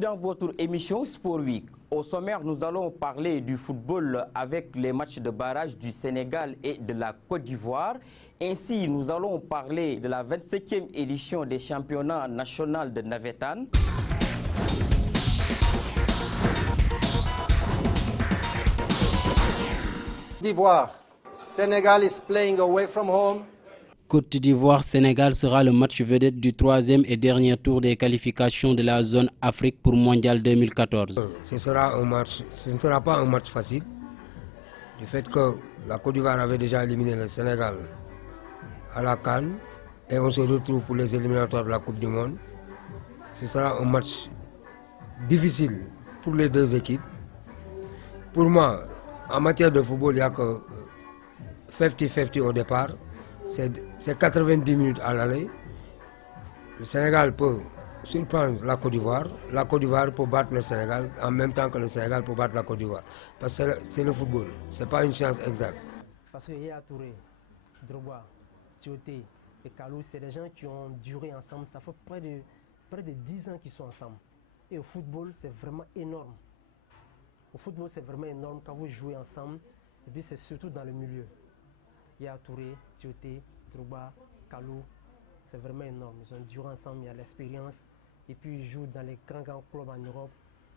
dans votre émission Sport Week. Au sommaire, nous allons parler du football avec les matchs de barrage du Sénégal et de la Côte d'Ivoire. Ainsi, nous allons parler de la 27e édition des championnats nationaux de Navétane. D'Ivoire, Sénégal is playing away from home. Côte d'Ivoire-Sénégal sera le match vedette du troisième et dernier tour des qualifications de la zone Afrique pour Mondial 2014. Ce ne sera pas un match facile. Le fait que la Côte d'Ivoire avait déjà éliminé le Sénégal à la CAN et on se retrouve pour les éliminatoires de la Coupe du Monde. Ce sera un match difficile pour les deux équipes. Pour moi, en matière de football, il n'y a que 50-50 au départ. C'est 90 minutes à l'aller. Le Sénégal peut surprendre la Côte d'Ivoire. La Côte d'Ivoire peut battre le Sénégal en même temps que le Sénégal peut battre la Côte d'Ivoire. Parce que c'est le football, ce n'est pas une science exacte. Parce que Yaya Touré, Drogba, Tioté et Kalou, c'est des gens qui ont duré ensemble. Ça fait près de 10 ans qu'ils sont ensemble. Et au football, c'est vraiment énorme. Au football, c'est vraiment énorme quand vous jouez ensemble. Et puis c'est surtout dans le milieu. Yaya Touré, Tioté, Drogba, Kalou, c'est vraiment énorme. Ils ont duré ensemble, il y a l'expérience. Et puis ils jouent dans les grands clubs en Europe.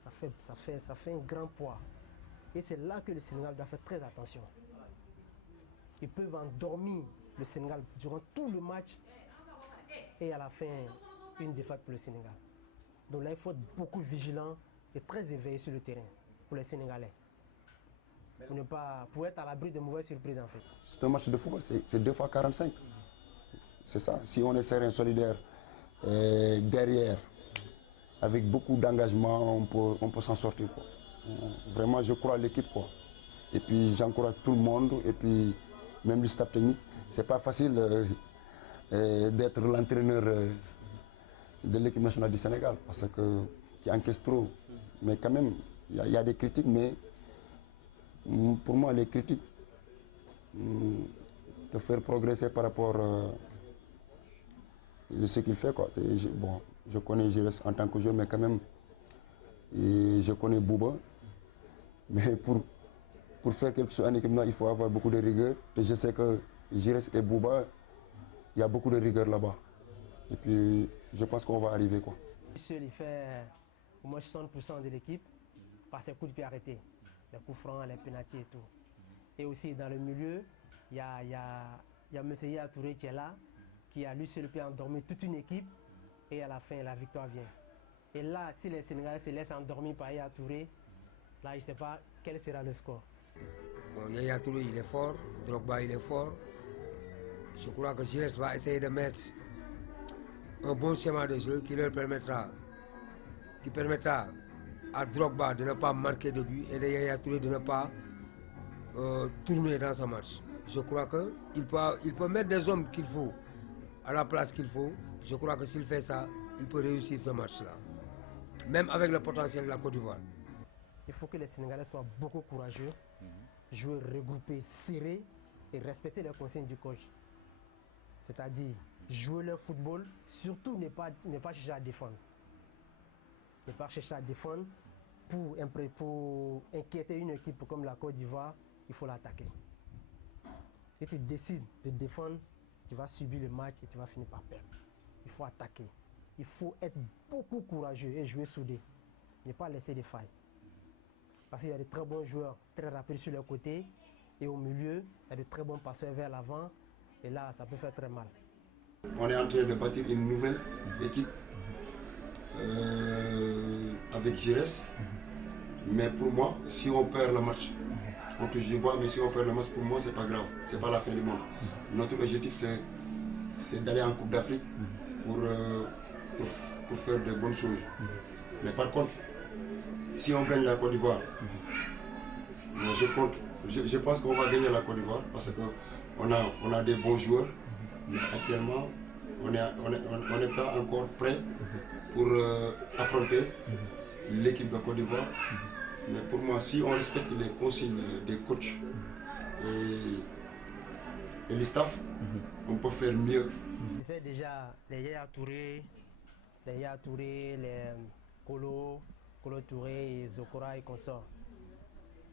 Ça fait un grand poids. Et c'est là que le Sénégal doit faire très attention. Ils peuvent endormir le Sénégal durant tout le match. Et à la fin, une défaite pour le Sénégal. Donc là, il faut être beaucoup vigilant et très éveillé sur le terrain pour les Sénégalais. Pour être à l'abri de mauvaises surprises en fait. C'est un match de football, c'est 2 fois 45. C'est ça. Si on est serein, solidaire, derrière, avec beaucoup d'engagement, on peut s'en sortir, quoi. Vraiment, je crois à l'équipe, quoi. Et puis j'encourage tout le monde, et puis même le staff technique. C'est pas facile d'être l'entraîneur de l'équipe nationale du Sénégal, parce que tu encaisses trop. Mais quand même, il y a des critiques, mais pour moi, les critiques de faire progresser par rapport à ce qu'il fait, quoi. Bon, je connais Giresse en tant que joueur, mais quand même, je connais Bouba. Mais pour faire quelque chose en équipe, il faut avoir beaucoup de rigueur. Et je sais que Giresse et Bouba, il y a beaucoup de rigueur là-bas. Et puis, je pense qu'on va arriver, quoi. Seul, il fait au moins 60% de l'équipe par ses coups de pied arrêtés. Les coups francs, les pénaltys et tout. Et aussi dans le milieu, il y a M. Yaya Touré qui est là, qui a lui seul pu endormir toute une équipe et à la fin la victoire vient. Et là, si les Sénégalais se laissent endormir par Yaya Touré, là je ne sais pas quel sera le score. Bon, Yaya Touré il est fort, Drogba il est fort. Je crois que Giresse va essayer de mettre un bon schéma de jeu qui permettra à Drogba de ne pas marquer de but et de Yaya Touré de ne pas tourner dans ce match. Je crois qu'il peut mettre des hommes qu'il faut à la place qu'il faut. Je crois que s'il fait ça, il peut réussir ce match-là. Même avec le potentiel de la Côte d'Ivoire. Il faut que les Sénégalais soient beaucoup courageux, jouer regroupés, serrés et respecter les consignes du coach. C'est-à-dire jouer leur football, surtout ne pas chercher à défendre. Ne pas chercher à défendre. Pour inquiéter une équipe comme la Côte d'Ivoire, il faut l'attaquer. Si tu décides de défendre, tu vas subir le match et tu vas finir par perdre. Il faut attaquer. Il faut être beaucoup courageux et jouer soudé. Ne pas laisser des failles. Parce qu'il y a de très bons joueurs très rapides sur les côtés et au milieu, il y a de très bons passeurs vers l'avant et là, ça peut faire très mal. On est en train de bâtir une nouvelle équipe avec Giresse. Mais pour moi, si on perd le match, on touche du bois, mais si on perd le match, pour moi, c'est pas grave. C'est pas la fin du monde. Notre objectif, c'est d'aller en Coupe d'Afrique pour faire de bonnes choses. Mais par contre, si on gagne la Côte d'Ivoire, je pense qu'on va gagner la Côte d'Ivoire parce qu'on a des bons joueurs. Mais actuellement, on n'est pas encore prêt pour affronter l'équipe de Côte d'Ivoire. Mais pour moi, si on respecte les consignes des coachs et le staff, on peut faire mieux. C'est déjà les Yaya Touré, les Kolo, Kolo Touré et Zokora et consorts.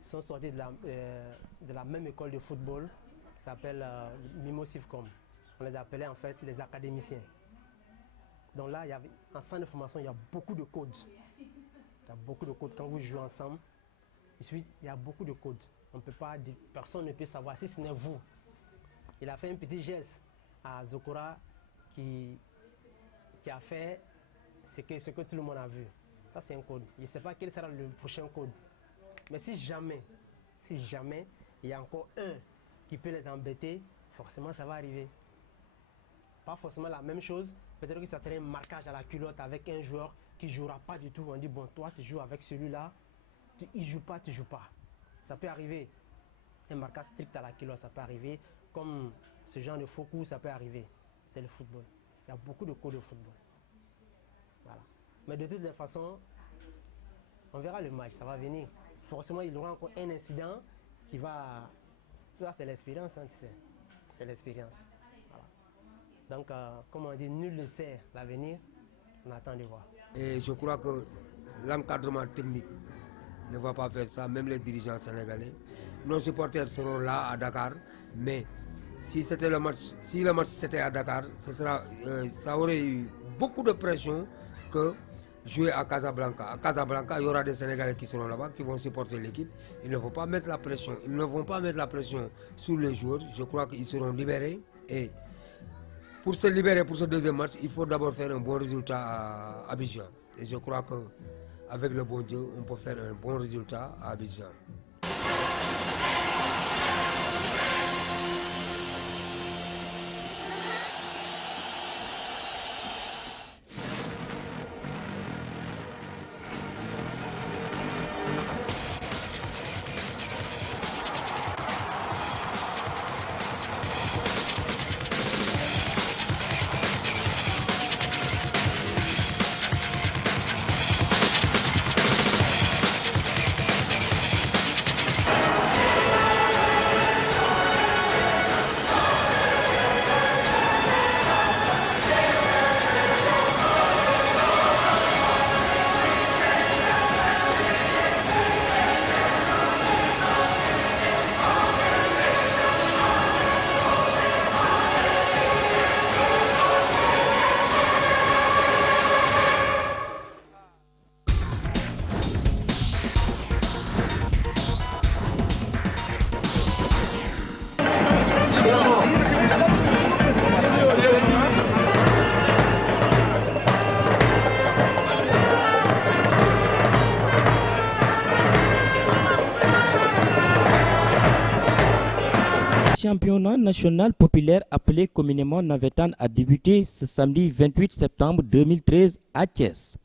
Ils sont sortis de la même école de football qui s'appelle Mimo Sifcom. On les appelait en fait les académiciens. Donc là, en centre de formation, il y a beaucoup de codes. Il y a beaucoup de codes. Quand vous jouez ensemble, il y a beaucoup de codes. On peut pas dire, personne ne peut savoir si ce n'est vous. Il a fait un petit geste à Zokora qui a fait ce que tout le monde a vu. Ça, c'est un code. Je ne sais pas quel sera le prochain code. Mais si jamais il y a encore un qui peut les embêter, forcément, ça va arriver. Pas forcément la même chose. Peut-être que ça serait un marquage à la culotte avec un joueur qui ne jouera pas du tout. On dit, bon, toi, tu joues avec celui-là. Il ne joue pas, tu ne joues pas. Ça peut arriver. Un marquage strict à la culotte, ça peut arriver. Comme ce genre de faux coups, ça peut arriver. C'est le football. Il y a beaucoup de codes de football. Voilà. Mais de toutes les façons, on verra le match, ça va venir. Forcément, il y aura encore un incident qui va... Ça, c'est l'expérience, hein, tu sais. C'est l'expérience. Voilà. Donc, comme on dit, nul ne sait l'avenir. On attend de voir. Et je crois que l'encadrement technique ne va pas faire ça, même les dirigeants sénégalais. Nos supporters seront là à Dakar, mais si le match c'était à Dakar, ça aurait eu beaucoup de pression que jouer à Casablanca. À Casablanca, il y aura des Sénégalais qui seront là-bas, qui vont supporter l'équipe. Ils ne vont pas mettre la pression. Ils ne vont pas mettre la pression sur les joueurs. Je crois qu'ils seront libérés. Et pour se libérer pour ce deuxième match, il faut d'abord faire un bon résultat à Abidjan. Et je crois qu'avec le bon Dieu, on peut faire un bon résultat à Abidjan. Le championnat national populaire appelé communément Navetan a débuté ce samedi 28 septembre 2013 à Thiès.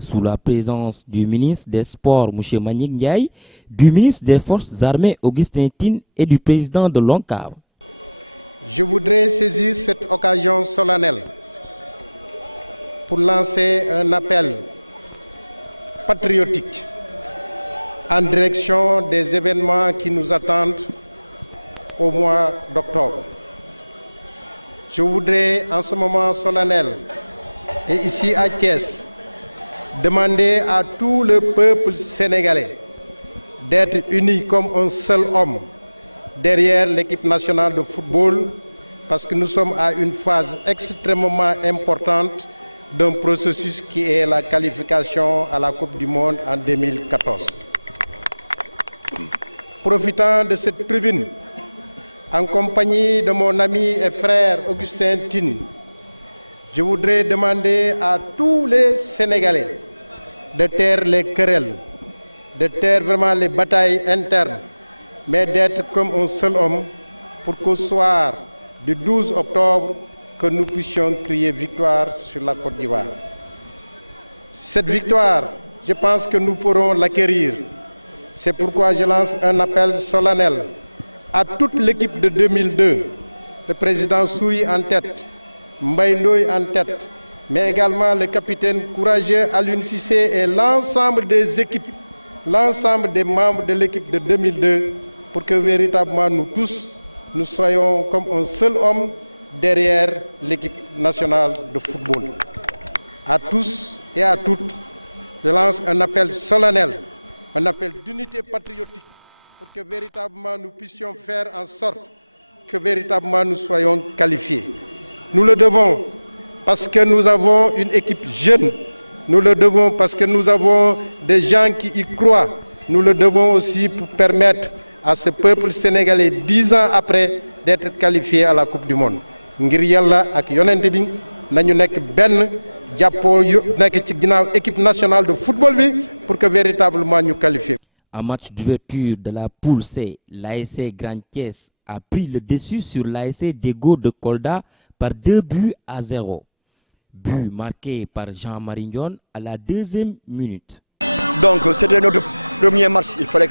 Sous la présence du ministre des Sports, M. Manick Ndiaye, du ministre des Forces armées, Augustin Tine, et du président de l'ONCAV. Je voudrais saisir cette occasion solennelle pour lancer un appel patriotique en direction des événements qui nous attendent au mois d'octobre. Je voudrais en ce moment solennel et ici à Thiès demander à tout le peuple sénégalais d'être unis comme un seul homme derrière l'équipe nationale de football parce que nous sommes à une phase extrêmement importante d'un processus qui est la qualification à la Coupe du Monde en 2014. Profitant de cette tribune, en compagnie de mon ami et frère Augustin Tine, je voudrais demander à tous les Sénégalais de taire les querelles, de taire vraiment les batailles internes, mais d'être comme un seul homme pour qu'au soir du 12 octobre, que nous puissions crier victoire sur la Côte d'Ivoire. Cette victoire, je pense que nous pourrons l'acquérir. C'est pourquoi je lance un appel solennel à toute l'équipe de 2002, le président Souri en tête, Mbaye Ndoye en tête, mais également le capitaine courageux Aliou Cissé et l'ensemble des équipes, l'ensemble des membres de l'équipe de 2002, pour que véritablement nous tous, nous soyons comme un seul homme derrière l'équipe nationale de football. À tous et à toutes, je lance un appel solennel, un appel d'unité patriotique pour que véritablement nous puissions faire en sorte que véritablement nous soyons qualifiés. Nous le devons parce que nous avons une équipe jeune, nous le devons parce que nous avons des gens qui y croient, nous le devons aussi pour permettre à ce peuple sénégalais 10 ans après d'être qualifié à la Coupe du Monde. Ngir Yalla ak yonent bi nañu nek ben jappo nek ci ginaaw équipe nationale de football bi pour que véritablement ñu qualifier. En match d'ouverture de la poule C, l'ASC Grand Thiès a pris le dessus sur l'ASC Dego de Kolda par 2-0. But marqué par Jean-Marie Ndion à la 2e minute. Donc c'était notre premier match, il fallait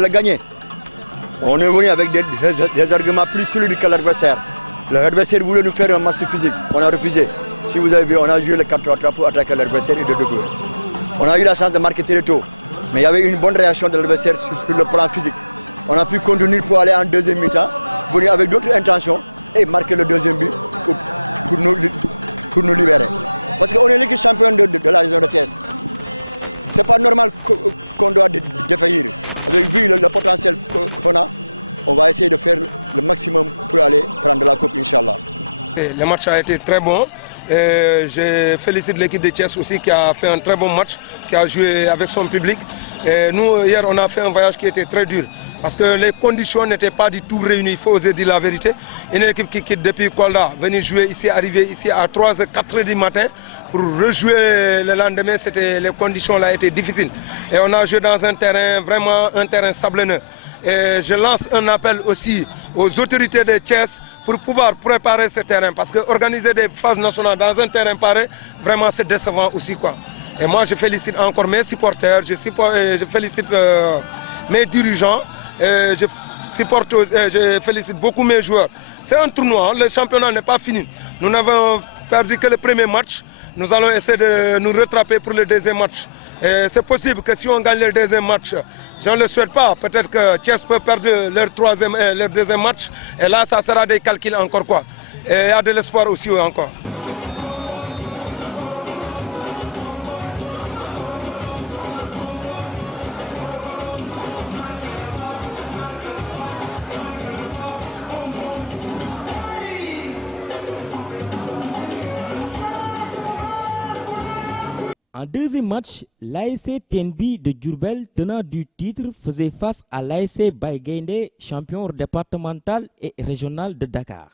le gagner. On est venu avec des arguments plus solides que l'adversaire. L'adversaire voulait nous faire un match physique, on a refusé. Si vous avez vu, on a joué le 4-3-3 pour attaquer l'adversaire et de deux coups. On a eu la chance de marquer très tôt, mais il y avait une bonne réaction de l'adversaire sur le plan physique. On a pu contenir pour aller en deuxième mi-temps, venir avec d'autres intentions et marquer le deuxième but pour nous libérer. Parce qu'on est l'équipe championne de la région de Thiès. C'est pas normal qu'on doit défaillir. Avec vu le potentiel qu'on a, on va essayer de faire le maximum pour aller prendre la coupe, Inch'Allah. Le match a été très bon. Je félicite l'équipe de Thiès aussi qui a fait un très bon match, qui a joué avec son public. Et nous, hier, on a fait un voyage qui était très dur parce que les conditions n'étaient pas du tout réunies, il faut oser dire la vérité. Une équipe qui quitte depuis Kolda, venir jouer ici, arriver ici à 3h, 4h du matin pour rejouer le lendemain, les conditions là étaient difficiles. Et on a joué dans un terrain, vraiment un terrain sablonneux. Et je lance un appel aussi aux autorités de Thiès pour pouvoir préparer ce terrain. Parce que organiser des phases nationales dans un terrain pareil, vraiment c'est décevant aussi, quoi. Et moi je félicite encore mes supporters, je félicite mes dirigeants, je félicite beaucoup mes joueurs. C'est un tournoi, le championnat n'est pas fini. Nous n'avons perdu que le premier match. Nous allons essayer de nous rattraper pour le deuxième match. C'est possible que si on gagne le deuxième match, je ne le souhaite pas, peut-être que Thiès peut perdre leur deuxième match. Et là, ça sera des calculs encore, quoi. Et il y a de l'espoir aussi encore. En deuxième match, l'ASC Tenbi de Diourbel, tenant du titre, faisait face à l'ASC Baye-Gaïndé, champion départemental et régional de Dakar.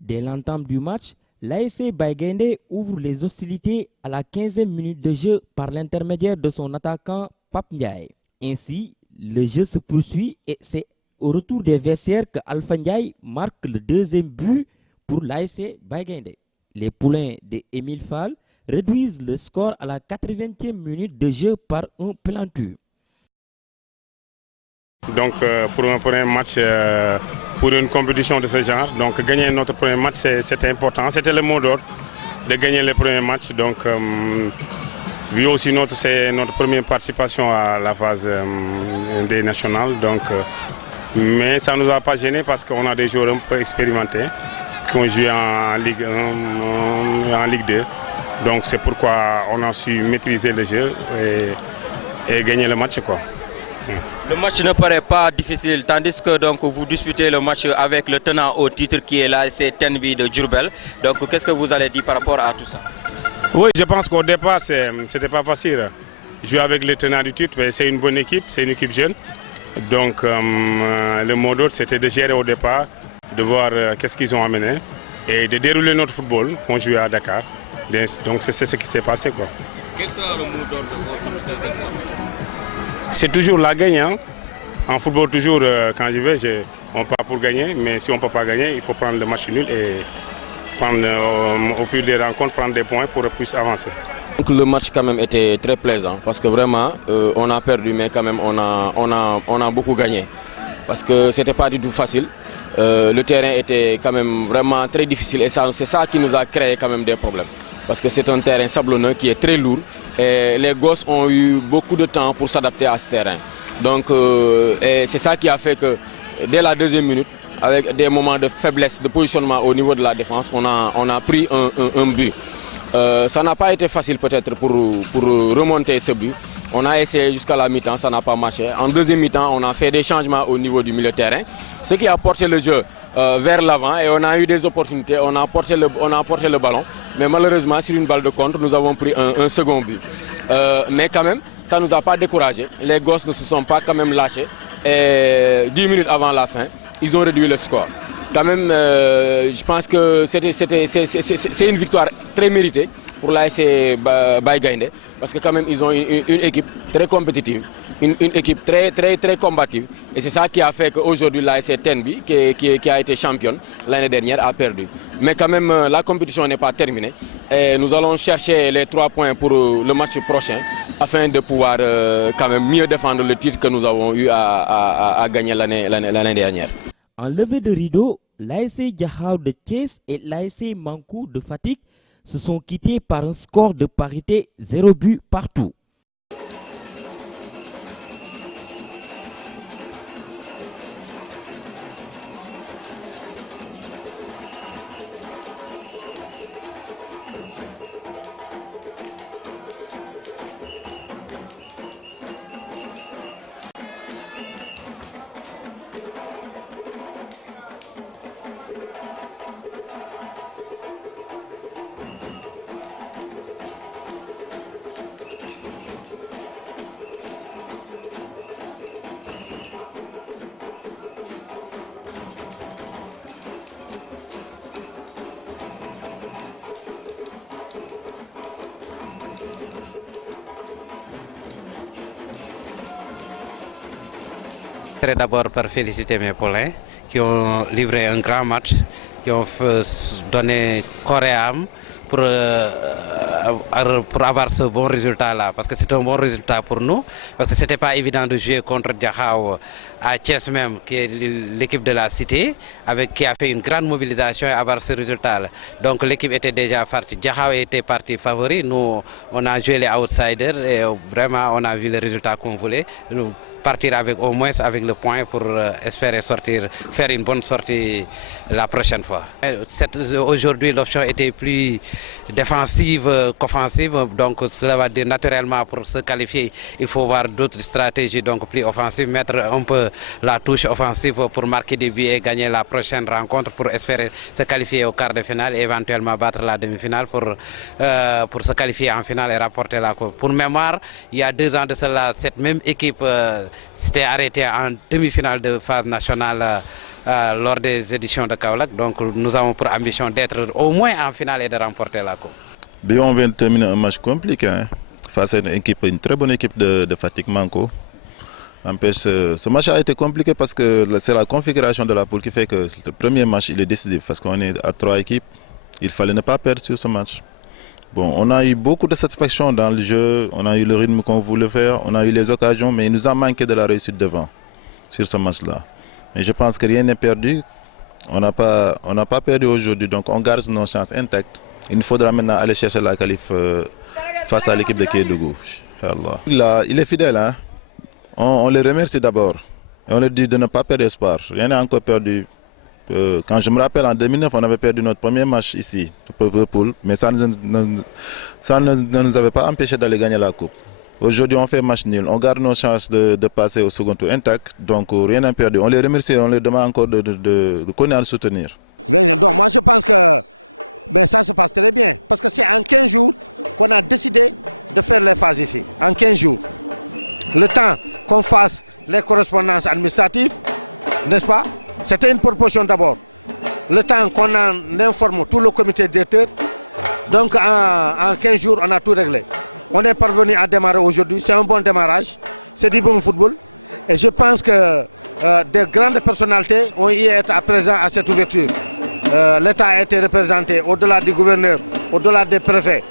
Dès l'entame du match, l'ASC Baye-Gaïndé ouvre les hostilités à la 15e minute de jeu par l'intermédiaire de son attaquant Pape Ndiaye. Ainsi, le jeu se poursuit et c'est au retour des vestiaires que Alpha Ndiaye marque le deuxième but pour l'ASC Baye-Gaïndé. Les poulains d'Émile Fall réduisent le score à la 80e minute de jeu par un plantu. Donc pour un premier match, pour une compétition de ce genre, donc gagner notre premier match c'était important, c'était le mot d'ordre de gagner le premier match. Donc vu aussi c'est notre première participation à la phase des nationales, donc, mais ça ne nous a pas gêné parce qu'on a des joueurs un peu expérimentés qui ont joué en Ligue 1, en Ligue 2. Donc c'est pourquoi on a su maîtriser le jeu et gagner le match, quoi. Le match ne paraît pas difficile, tandis que donc, vous disputez le match avec le tenant au titre qui est l'ASC Tenbi de Diourbel. Donc qu'est-ce que vous allez dire par rapport à tout ça? Oui, je pense qu'au départ, c'était pas facile. Jouer avec le tenant du titre, c'est une bonne équipe, c'est une équipe jeune. Donc le mot d'ordre, c'était de gérer au départ, de voir qu'est-ce qu'ils ont amené et de dérouler notre football qu'on jouait à Dakar. Donc c'est ce qui s'est passé, quoi. Quel sera le mot d'ordre de votre deuxième match? C'est toujours la gagne. Hein. En football, toujours, quand je vais, on part pour gagner. Mais si on ne peut pas gagner, il faut prendre le match nul et prendre, au fil des rencontres, prendre des points pour plus avancer. Donc, le match quand même était très plaisant parce que vraiment, on a perdu, mais quand même, on a beaucoup gagné. Parce que ce n'était pas du tout facile. Le terrain était quand même vraiment très difficile et c'est ça qui nous a créé quand même des problèmes. Parce que c'est un terrain sablonneux qui est très lourd et les gosses ont eu beaucoup de temps pour s'adapter à ce terrain. Donc c'est ça qui a fait que dès la deuxième minute, avec des moments de faiblesse, de positionnement au niveau de la défense, on a pris un but. Ça n'a pas été facile peut-être pour remonter ce but. On a essayé jusqu'à la mi-temps, ça n'a pas marché. En deuxième mi-temps, on a fait des changements au niveau du milieu de terrain, ce qui a porté le jeu vers l'avant et on a eu des opportunités, on a porté le ballon. Mais malheureusement, sur une balle de contre, nous avons pris un second but. Mais quand même, ça ne nous a pas découragés. Les gosses ne se sont pas quand même lâchés. Et 10 minutes avant la fin, ils ont réduit le score. Quand même, je pense que c'est une victoire très méritée pour l'ASC Baye Gaïndé, parce que quand même ils ont une équipe très compétitive, une équipe très combative, et c'est ça qui a fait qu'aujourd'hui l'ASC Tenby, qui a été championne l'année dernière, a perdu. Mais quand même la compétition n'est pas terminée et nous allons chercher les 3 points pour le match prochain afin de pouvoir quand même mieux défendre le titre que nous avons eu à gagner l'année dernière. En levée de rideau, l'ASC Diakhao de Thiès et l'ASC Mankou de Fatick se sont quittés par un score de parité 0 but partout. D'abord par féliciter mes poulains qui ont livré un grand match, qui ont donné corps et âme pour avoir ce bon résultat-là, parce que c'est un bon résultat pour nous, parce que ce n'était pas évident de jouer contre Diakhao à Thiès même, qui est l'équipe de la cité, qui a fait une grande mobilisation et avoir ce résultat-là. Donc l'équipe était déjà partie, Diakhao était parti favori, nous on a joué les outsiders et vraiment on a vu le résultat qu'on voulait. Partir avec au moins avec le point pour espérer faire une bonne sortie la prochaine fois. Aujourd'hui l'option était plus défensive qu'offensive, donc cela va dire naturellement pour se qualifier il faut voir d'autres stratégies, donc plus offensives, mettre un peu la touche offensive pour marquer des buts et gagner la prochaine rencontre pour espérer se qualifier au quart de finale et éventuellement battre la demi-finale pour se qualifier en finale et rapporter la coupe. Pour mémoire, il y a 2 ans de cela, cette même équipe s'était arrêtée en demi-finale de phase nationale lors des éditions de Kaolack. Donc nous avons pour ambition d'être au moins en finale et de remporter la coupe. On vient de terminer un match compliqué face à une très bonne équipe de Fatick Manko. Ce match a été compliqué parce que c'est la configuration de la poule qui fait que le premier match il est décisif, parce qu'on est à 3 équipes. Il fallait ne pas perdre sur ce match. Bon, on a eu beaucoup de satisfaction dans le jeu, on a eu le rythme qu'on voulait faire, on a eu les occasions, mais il nous a manqué de la réussite devant sur ce match-là. Mais je pense que rien n'est perdu. On n'a pas perdu aujourd'hui, donc on garde nos chances intactes. Il nous faudra maintenant aller chercher la qualif face à l'équipe de Kédougou. Il est fidèle, hein? On les remercie d'abord. Et on leur dit de ne pas perdre espoir. Rien n'est encore perdu. Quand je me rappelle, en 2009, on avait perdu notre premier match ici, mais ça ne nous avait pas empêché d'aller gagner la coupe. Aujourd'hui, on fait match nul. On garde nos chances de passer au second tour intact. Donc, rien n'est perdu. On les remercie, on leur demande encore de connaître, de soutenir. Donc, moi, je pense que ça se passe très bien. Parce que c'est en 15 jours qu'on a décidé de faire les phases ici. En 15 jours. Le temps qu'on fasse les correspondances administratives, n'est-ce pas? C'était une proposition d'abord. Le temps qu'on informe tout le comité directeur, donc en 15 jours, on a tout réglé. On est parvenu à démarrer aujourd'hui, c'est un bon démarrage, c'est du bon football. Et je pense que des grandes personnalités ont y été présents à cette ouverture. L'État a été représenté au-delà du gouverneur, au-delà des préfets,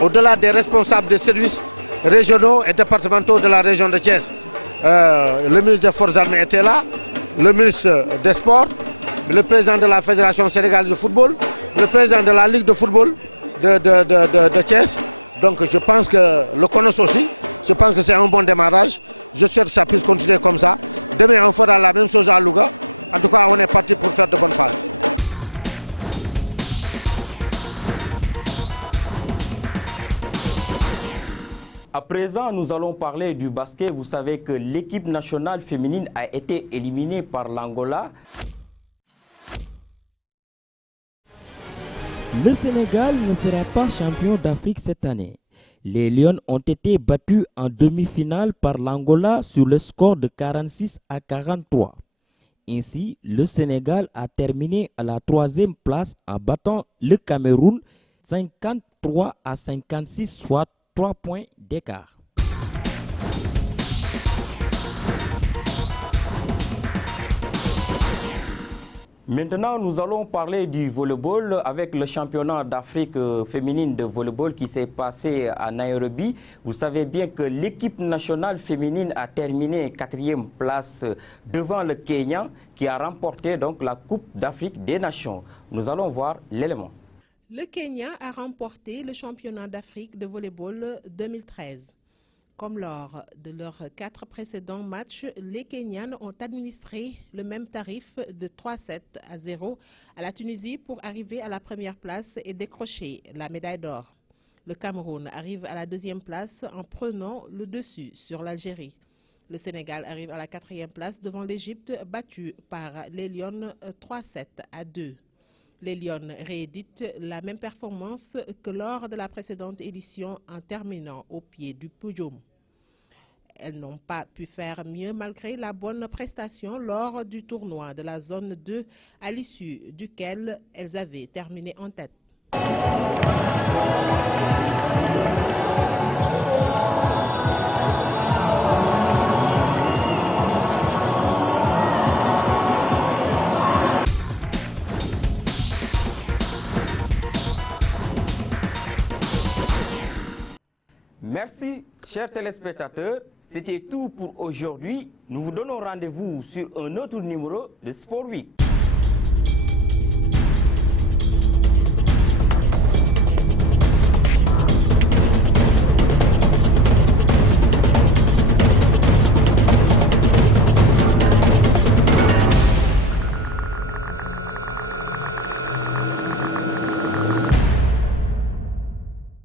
au-delà des responsables des services régionaux et départementaux de la région de Thiès. Le ministre des Forces armées était là, le ministre des Sports, le président de la Fédération sénégalaise de football, le président de la Ligue de football de Thiès. Donc je pense que le CONOS aussi, je pense que c'est un bon démarrage. Je souhaite que ça puisse continuer comme ça. Demain on fera la même chose à Louga. En tout cas on est parti pour faire de bonnes phases. À présent, nous allons parler du basket. Vous savez que l'équipe nationale féminine a été éliminée par l'Angola. Le Sénégal ne sera pas champion d'Afrique cette année. Les Lions ont été battus en demi-finale par l'Angola sur le score de 46 à 43. Ainsi, le Sénégal a terminé à la 3e place en battant le Cameroun 53 à 56, soit 3 points d'écart. Maintenant, nous allons parler du volleyball avec le championnat d'Afrique féminine de volleyball qui s'est passé à Nairobi. Vous savez bien que l'équipe nationale féminine a terminé 4e place devant le Kenya qui a remporté donc la Coupe d'Afrique des Nations. Nous allons voir l'élément. Le Kenya a remporté le championnat d'Afrique de volleyball 2013. Comme lors de leurs 4 précédents matchs, les Kenyanes ont administré le même tarif de 3-7 à 0 à la Tunisie pour arriver à la première place et décrocher la médaille d'or. Le Cameroun arrive à la 2e place en prenant le dessus sur l'Algérie. Le Sénégal arrive à la 4e place devant l'Égypte, battu par les Lions 3-7 à 2. Les Lions rééditent la même performance que lors de la précédente édition en terminant au pied du podium. Elles n'ont pas pu faire mieux malgré la bonne prestation lors du tournoi de la zone 2 à l'issue duquel elles avaient terminé en tête. Merci, chers téléspectateurs. C'était tout pour aujourd'hui. Nous vous donnons rendez-vous sur un autre numéro de Sport Week.